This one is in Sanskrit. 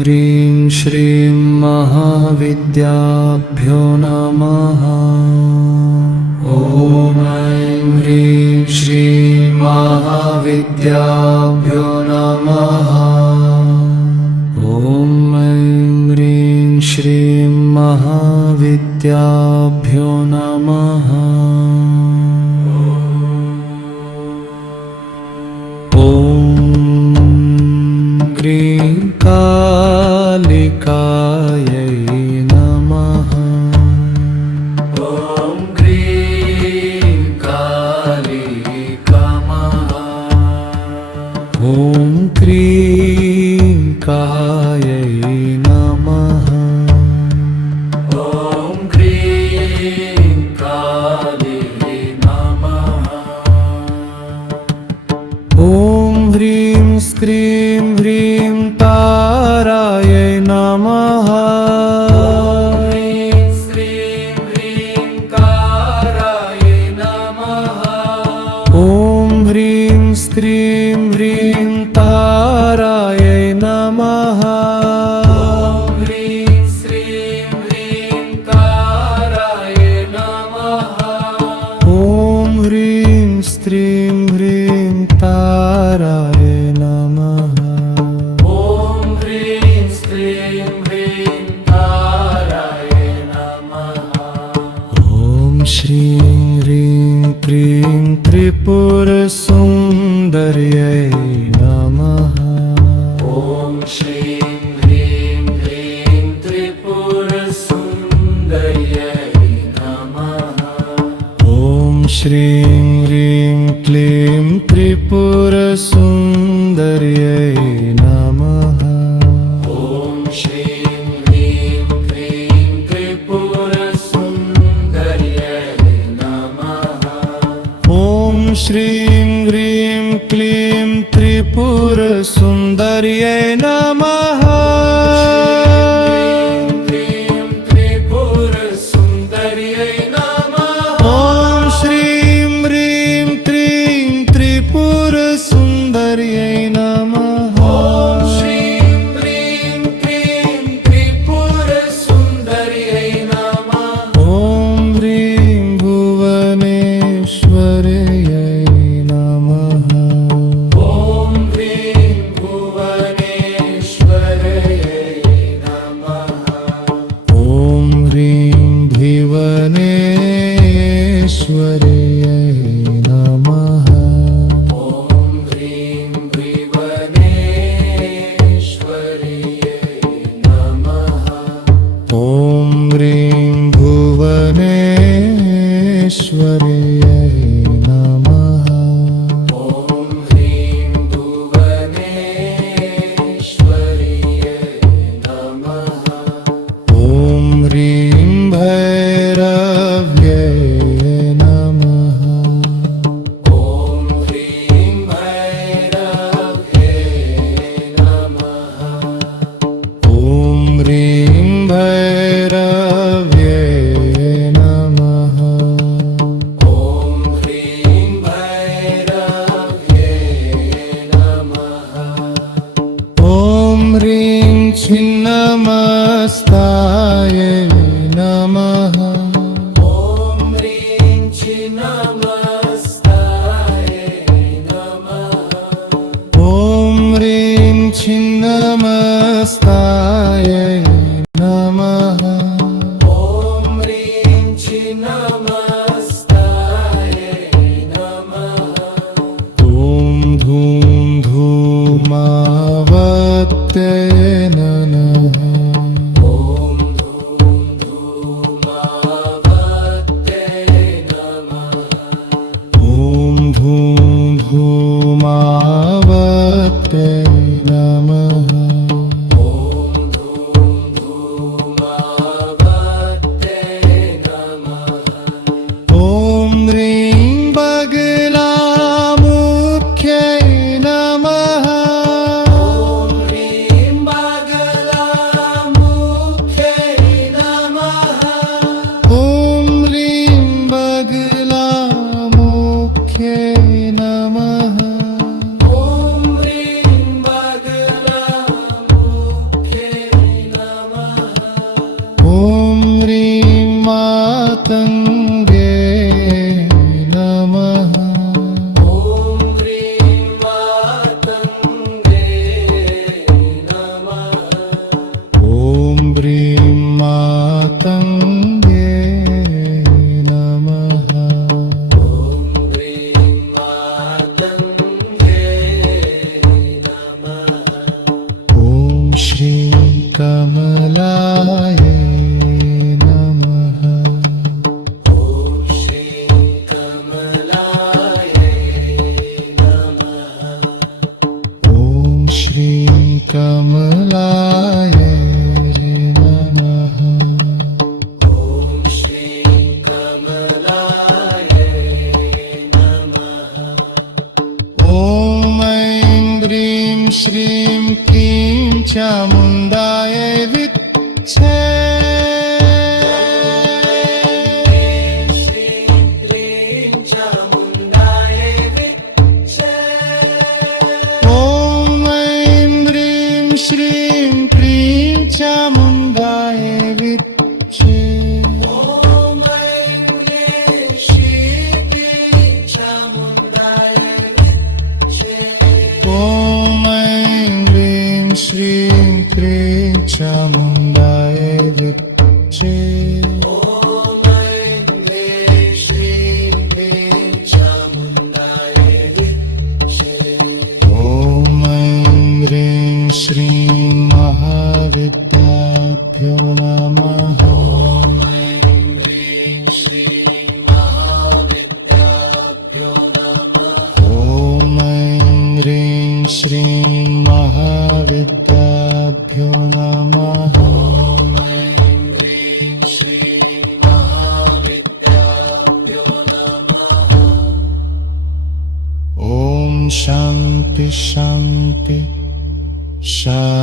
ह्रीं श्रीं महाविद्याभ्यो नमः। ॐ ऐं ह्रीं श्रीं महाविद्याभ्यो नमः। ॐ ऐं ह्रीं श्रीं महाविद्याभ्यो नमः। ह्रीं कालिकायै नमः। ॐ ह्रीं कालिकामः। ॐ क्रीं कायै नमः। ॐ क्रीं काली नमः। ॐ ह्रीं स्क्रीं ह्रीं तारायै नमः। ह्रीं श्रीं ह्रीं तारायै नमः। ॐ ह्रीं स्क्रीं ह्रीं तारायै नमः। ह्रीं श्रीं ह्रीं तारायै नमः। ॐ ह्रीं स्त्रीं ह्रीं तारायै नमः। ॐ ह्रीं स्त्रीं ह्रीं तारायै नमः। ॐ श्रीं ह्रीं क्रीं त्रिपुरसुन्दर्यै नमः। ॐ श्रीं ह्रीं क्रीं त्रिपुरसुन्दर्यै नमः। ॐ श्रीं ह्रीं क्लीं त्रिपुरसुन्दर्यै नमः। ॐ श्रीं ह्रीं क्लीं त्रिपुरसुन्दर्यै नमः। ॐ श्रीं ह्रीं क्लीं त्रिपुरसुन्दर्यै नमः। छिन्नमस्तायै नमः। ॐ ह्रीं छिन्नमस्तायै नमः। ॐ ह्रीं छिन्नमस्तायै नमः। ॐ ह्रीं छिन्नमस्तायै नमः। ॐ धूं धूमावत्यै नमः। मातङ्गे नमः ॐ ह्रीं मातङ्गे नमः ॐ ह्रीं मातङ्गे नमः ॐ ह्रीं मातङ्गे नमः ॐ श्रीं कमलाय नमः ॐ श्रीं कमलाय नमः ॐ श्रीं कमलाय नमः ॐ श्रीं कमलाय नमः ॐ ऐं ह्रीं श्रीं क्लीं चामुण्डाय विद्महे श्रीं क्लीं चामुण्डाय विद्महे ॐ ऐं ह्रीं श्रीं क्लीं चामुण्डाय विद्महे ॐ ऐं क्लीं श्रीं क्लीं चामुण्डाय विद्महे ॐ ऐं ह्रीं श्रीं क्लीं चामुण्डाय विद्महे ॐ ऐं क्लीं श्रीं क्लीं चामुण्डाय विद्महे ॐ ऐं ह्रीं श्रीं महाविद्याभ्यो नमः ॐ ऐं ह्रीं श्रीं महाविद्याभ्यो नमः ॐ ऐं ह्रीं श्रीं महाविद्याभ्यो नमः ॐ ऐं ह्रीं श्रीं महाविद्याभ्यो नमः ॐ शान्ति शान्ति शान्ति